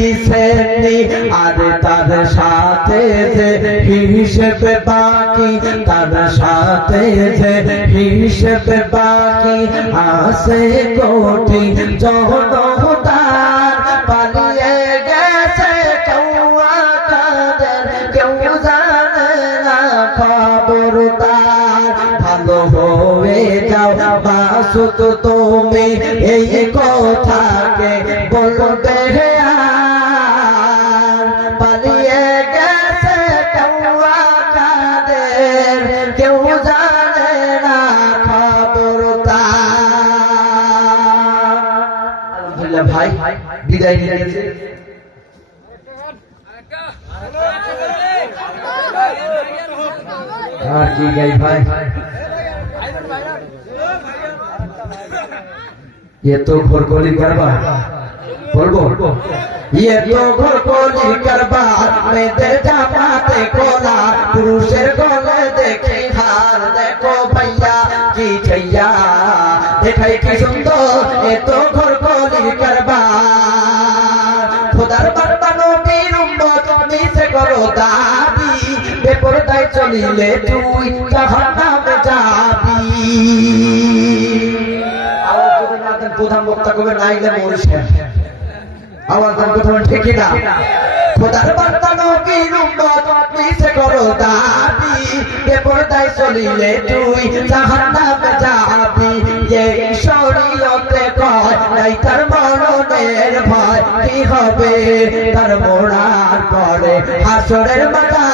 দিছেনি আর তার সাথে যে হিসেব বাকি তার সাথে যে হিসেব বাকি আছে কোটি জনতার পালিয়ে গেছে কেউ কাদের কেউ জানে না খবর তার ভালো হয়ে যাও মাসুদ তুমি এই কথাকে বলবে আর পালিয়ে গেছে কেউ কাদের কেউ জানে না খবর তার। আলহামদুলিল্লাহ ভাই বিদায় নিয়েছে। আর কি গাই ভাই ये तो घोरकोली करबा बोलबो ये तो घोरकोली करबा मेरे जापाते कोला पुरुषेर गले देखी हार देखो भैया की छैया देखाई की सुंदर ये तो घोरकोली करबा खुदार बर्तनो की उम्मत मिसे करो दाबी बेपरदाय चलिले तुई जहन्नामे जाबी। প্রধান বক্তা কবে নাইলে মরছে আওয়াজ দান কথা ঠিক না খোদার বার্তা নবীর উম্মত মিছে করো দাবি বেপরদায় চলিলে তুই জাহান্নামে যাবি এই শরীয়তে কয় নাই তার মরণের ভয় কি হবে তার মরার পরে হাসরের মাঠে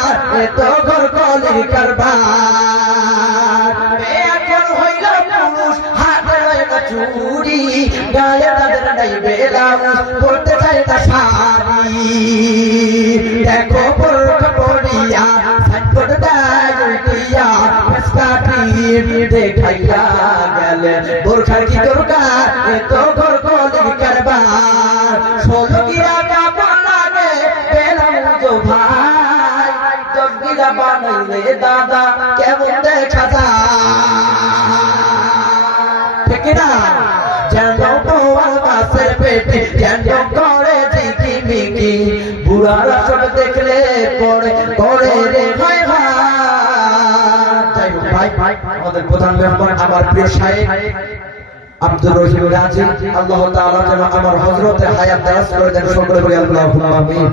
এত ঘরকলির কারবার এখন হইল পুরুষ হাতে না চুরি গায়ে তাদের নাই বেলাউজ পড়তে চাই না শাড়ি দেখো বোরখা পরিয়া সাইনবোর্ড দাঁড়িয়া ফেসকাটি দেখাইয়া গেলে বোরখার কি দরকার এত ঘরকলির কারবার ষোলো গিরা কাপড় লাগে বেলাউজ ভাই তকবিরা বানাইলে দাদা কেমন দেখা যায় না যেন বোয়াল মাছের পেটে যেন করে ঝিকিমিকি বুড়ারা সব দেখলে পড়ে করে রে ভাই ভাই ভাই আমাদের প্রধান মেহমান আমার প্রিয় সাহেব আব্দুর রহিম গাজী আল্লাহ তাআলা যেন আমার হযরতে হায়াত দারাজ করে দেন সকলে বলি আল্লাহুম্মা আমিন।